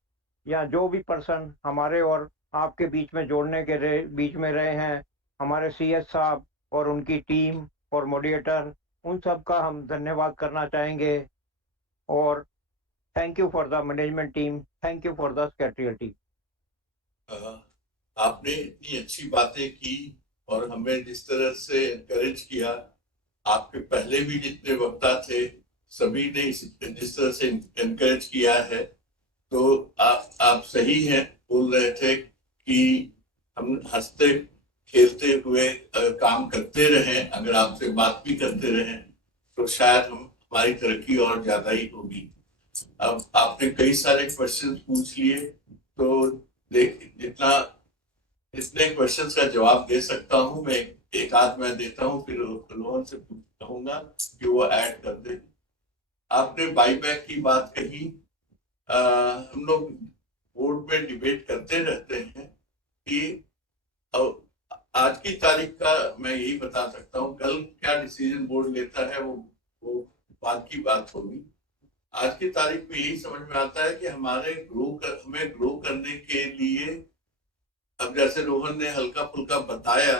या जो भी पर्सन हमारे और आपके बीच में जोड़ने के बीच में रहे हैं, हमारे सीएस साहब और उनकी टीम और मॉडरेटर, उन सब का हम धन्यवाद करना चाहेंगे। और thank you for the management team, thank you for the secretary team. आपने इतनी अच्छी बातें की और हमें जिस तरह से एनकरेज किया, आपके पहले भी जितने वक्ता थे सभी ने जिस तरह से एनकरेज किया है, तो आप सही हैं, बोल रहे थे कि हम हंसते खेलते हुए काम करते रहें, अगर आपसे बात भी करते रहें तो शायद हमारी तरक्की और ज्यादा ही होगी। अब आपने कई सारे क्वेश्चन पूछ लिए, तो जितना जितने क्वेश्चंस का जवाब दे सकता हूँ मैं एक आध मैं देता हूँ, फिर रोहन से कहूंगा कि वो ऐड कर दे। आपने बाईबैक की बात कही। हम लोग बोर्ड में डिबेट करते रहते हैं कि आज की तारीख का मैं यही बता सकता हूँ, कल क्या डिसीजन बोर्ड लेता है वो बाद की बात होगी। आज की तारीख में यही समझ में आता है कि हमें ग्रो करने के लिए, अब जैसे रोहन ने हल्का फुल्का बताया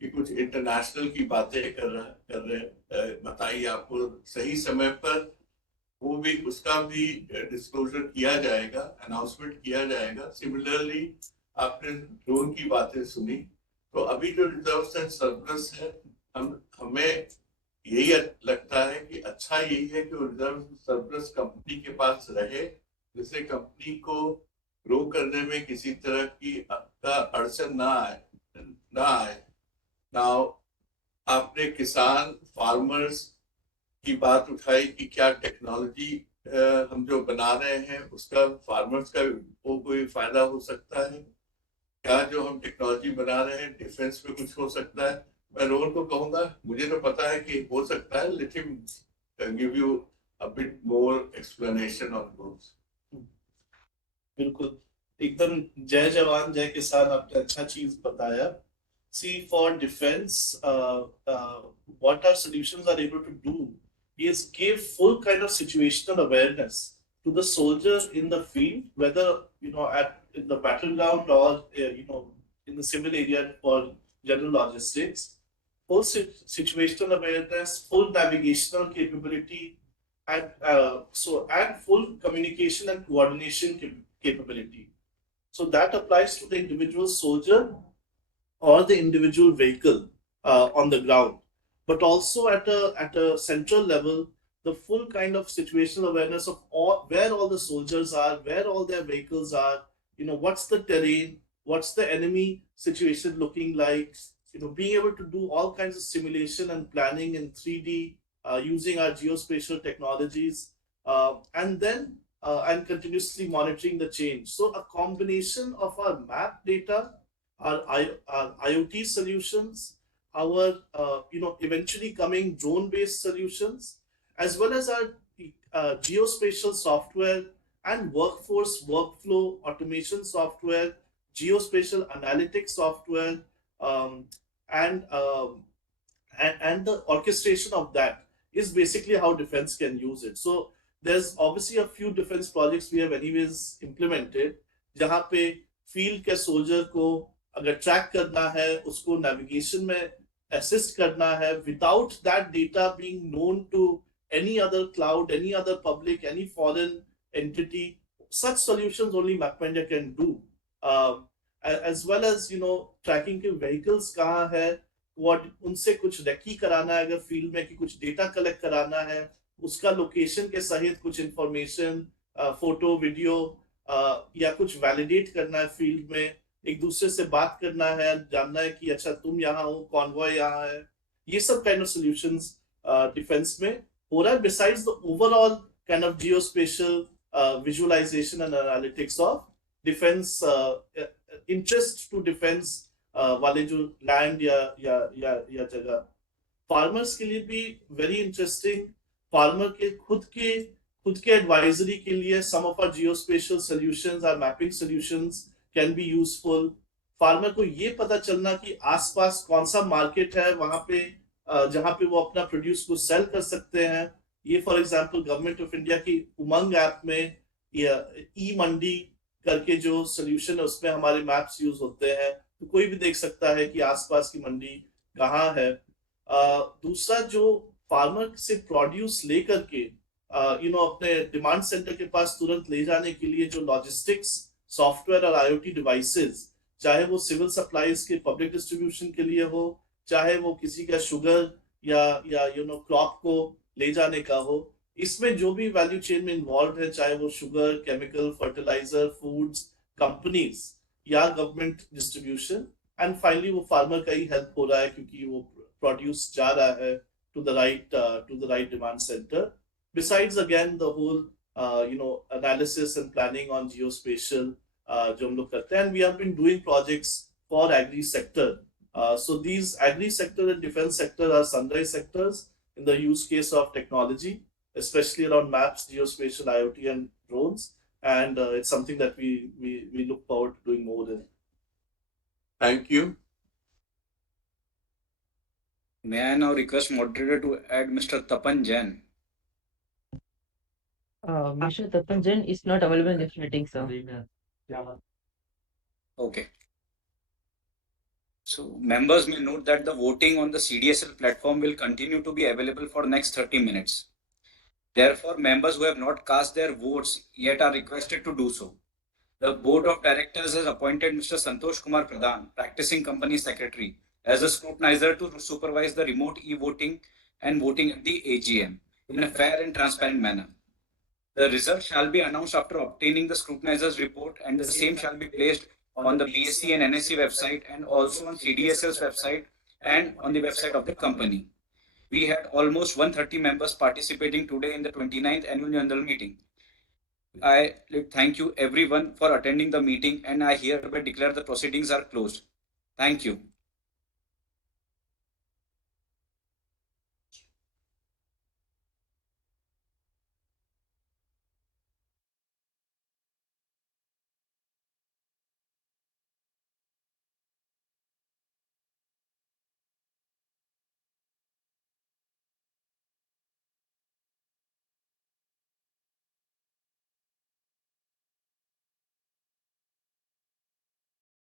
कि कुछ इंटरनेशनल की बातें कर रहे बताई आपको सही समय पर, वो भी उसका भी डिस्क्लोजर किया जाएगा, अनाउंसमेंट किया जाएगा। सिमिलरली आपने ड्रोन की बातें सुनी, तो अभी जो रिजर्व एंड सरप्लस है, हमें यही लगता है कि अच्छा यही है कि रिजर्व सरप्लस कंपनी के पास रहे, जिससे कंपनी को ग्रो करने में किसी तरह की अड़चन ना आए। नाउ आपने किसान फार्मर्स की बात उठाई कि क्या टेक्नोलॉजी हम जो बना रहे हैं उसका फार्मर्स का वो कोई फायदा हो सकता है, क्या जो हम टेक्नोलॉजी बना रहे हैं डिफेंस में कुछ हो सकता है। मैं रोहन को कहूंगा, मुझे तो पता है कि हो सकता है, let him give you a bit more explanation on those. बिल्कुल, एकदम जय जवान जय किसान, आपने अच्छा चीज बताया। See, for defense, what our solutions are able to do is give full kind of situational awareness to the soldiers in the field, whether in the battleground or in the civil area for general logistics. Full situational awareness, full navigational capability, and full communication and coordination capability. So that applies to the individual soldier or the individual vehicle on the ground, but also at a central level, the full kind of situational awareness of where all the soldiers are, where all their vehicles are, what's the terrain, what's the enemy situation looking like, being able to do all kinds of simulation and planning in 3D using our geospatial technologies, and continuously monitoring the change. So a combination of our map data, our IoT solutions, our eventually coming drone-based solutions, as well as our geospatial software and workforce workflow automation software, geospatial analytics software, um, and, um, and the orchestration of that is basically how defense can use it. So there's obviously a few defense projects we have anyways implemented, जहाँ पे field के soldier को अगर track करना है, उसको navigation में assist करना है, without that data being known to any other cloud, any other public, any foreign entity, such solutions only MapMindia can do. As well as tracking के vehicles कहाँ है, उनसे कुछ रेकी कराना है अगर फील्ड में, कि कुछ डेटा कलेक्ट कराना है, उसका लोकेशन के सहित कुछ इंफॉर्मेशन, फोटो वीडियो, या कुछ वैलिडेट करना है फील्ड में, एक दूसरे से बात करना है, जानना है कि अच्छा तुम यहाँ हो, कॉन्वॉय यहाँ है, ये सब काइंड ऑफ सॉल्यूशंस डिफेंस में हो रहा है, besides the overall kind of geospatial visualisation and analytics of defence, interest to defence वाले जो लैंड या जगह। फार्मर्स के लिए भी वेरी इंटरेस्टिंग, फार्मर के खुद के एडवाइजरी के लिए some of our geospatial solutions, our mapping solutions can be useful. Farmer को ये पता चलना कि आसपास कौन सा मार्केट है वहां पे जहां पे वो अपना प्रोड्यूस को सेल कर सकते हैं। ये for example government of India की उमंग ऐप में ई मंडी करके जो सोल्यूशन है उसमें हमारे मैप्स यूज होते हैं, तो कोई भी देख सकता है कि आसपास की मंडी कहाँ है। दूसरा, जो फार्मर से प्रोड्यूस लेकर के अपने डिमांड सेंटर के पास तुरंत ले जाने के लिए जो लॉजिस्टिक्स सॉफ्टवेयर और आईओटी डिवाइसेस, चाहे वो सिविल सप्लाईज के पब्लिक डिस्ट्रीब्यूशन के लिए हो, चाहे वो किसी का शुगर या क्रॉप को ले जाने का हो, इसमें जो भी वैल्यू चेन में इन्वॉल्व है, चाहे वो sugar, chemical, fertiliser, foods, companies या गवर्नमेंट डिस्ट्रीब्यूशन, एंड फाइनली वो फार्मर का ही हेल्प हो रहा है क्योंकि वो प्रोड्यूस जा रहा है to the right demand centre. Besides, again, the whole analysis and planning on geospatial जो हम लोग करते हैं, and we have been doing projects for agri sector. So these agri sector and defense sector are sunrise sectors in the use case of technology, especially around maps, geospatial, IoT, and drones. And it's something that we look forward to doing more in. Thank you. May I now request moderator to add Mr. Tapan Jain? Mr. Tapan Jain is not available in this meeting, sir. Okay. So members may note that the voting on the CDSL platform will continue to be available for next 30 minutes. Therefore, members who have not cast their votes yet are requested to do so. The Board of Directors has appointed Mr. Santosh Kumar Pradhan, Practicing Company Secretary, as a scrutinizer to supervise the remote e-voting and voting at the AGM in a fair and transparent manner. The results shall be announced after obtaining the scrutinizer's report, and the same shall be placed on the BSc and NSC website and also on CDSL's website and on the website of the company. We had almost 130 members participating today in the 29th annual general meeting. I thank you everyone for attending the meeting, and I hereby declare the proceedings are closed. Thank you.